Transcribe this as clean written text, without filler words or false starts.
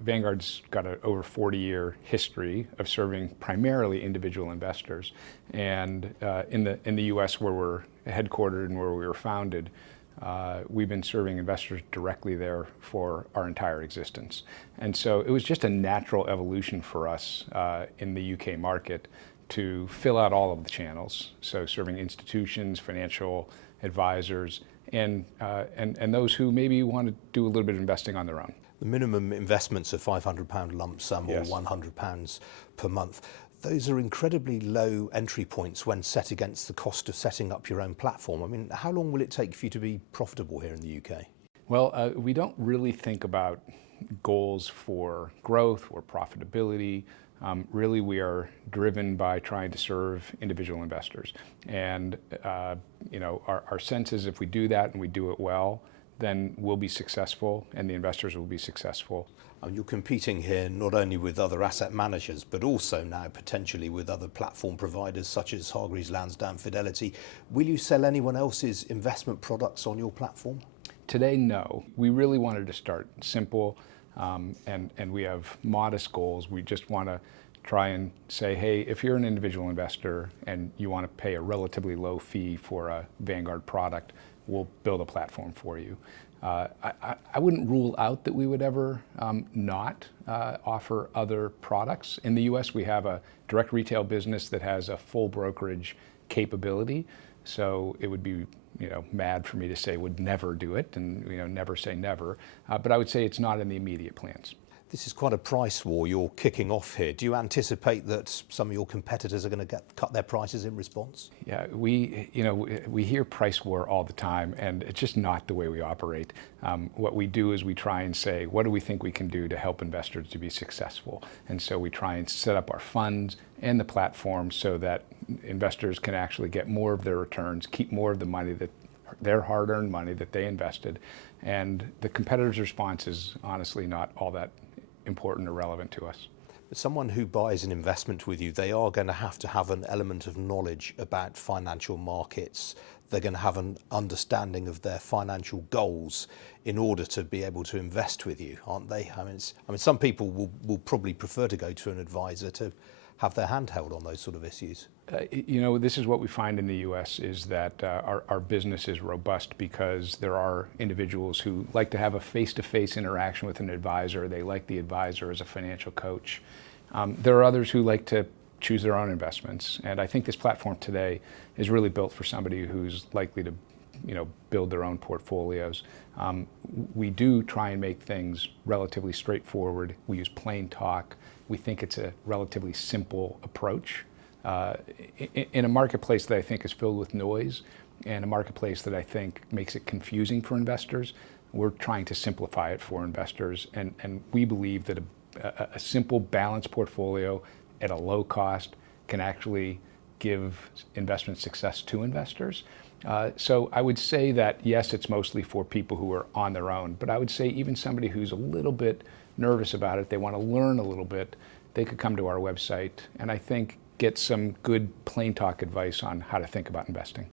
Vanguard's got an over 40-year history of serving primarily individual investors. And in the U.S., where we're headquartered and where we were founded, we've been serving investors directly there for our entire existence. And so it was just a natural evolution for us in the UK market to fill out all of the channels. So serving institutions, financial advisors, and those who maybe want to do a little bit of investing on their own. The minimum investments are £500 lump sum or Yes. £100 per month. Those are incredibly low entry points when set against the cost of setting up your own platform. I mean, how long will it take for you to be profitable here in the UK? Well, we don't really think about goals for growth or profitability. Really, we are driven by trying to serve individual investors. And our sense is if we do that and we do it well, then we'll be successful and the investors will be successful. You're competing here not only with other asset managers, but also now potentially with other platform providers such as Hagerty, Lansdowne, Fidelity. Will you sell anyone else's investment products on your platform? Today, no. We really wanted to start simple, and we have modest goals. We just want to try and say, hey, if you're an individual investor and you want to pay a relatively low fee for a Vanguard product, we'll build a platform for you. I wouldn't rule out that we would ever not offer other products. In the US, we have a direct retail business that has a full brokerage capability. So it would be mad for me to say would never do it and never say never. But I would say it's not in the immediate plans. This is quite a price war you're kicking off here. Do you anticipate that some of your competitors are going to cut their prices in response? Yeah, we hear price war all the time, and it's just not the way we operate. What we do is we try and say, what do we think we can do to help investors to be successful? And so we try and set up our funds and the platform so that investors can actually get more of their returns, keep more of the money that their hard-earned money that they invested. And the competitor's response is honestly not all that important or relevant to us. But someone who buys an investment with you, they are going to have an element of knowledge about financial markets. They're going to have an understanding of their financial goals in order to be able to invest with you, aren't they? I mean, some people will probably prefer to go to an advisor to have their hand held on those sort of issues. This is what we find in the U.S. is that our business is robust because there are individuals who like to have a face-to-face interaction with an advisor. They like the advisor as a financial coach. There are others who like to choose their own investments. And I think this platform today is really built for somebody who's likely to build their own portfolios. We do try and make things relatively straightforward. We use plain talk. We think it's a relatively simple approach. In a marketplace that I think is filled with noise and a marketplace that I think makes it confusing for investors, we're trying to simplify it for investors. And we believe that a simple, balanced portfolio at a low cost can actually give investment success to investors. So I would say that, yes, it's mostly for people who are on their own, but I would say even somebody who's a little bit nervous about it, they want to learn a little bit, they could come to our website and I think get some good plain talk advice on how to think about investing.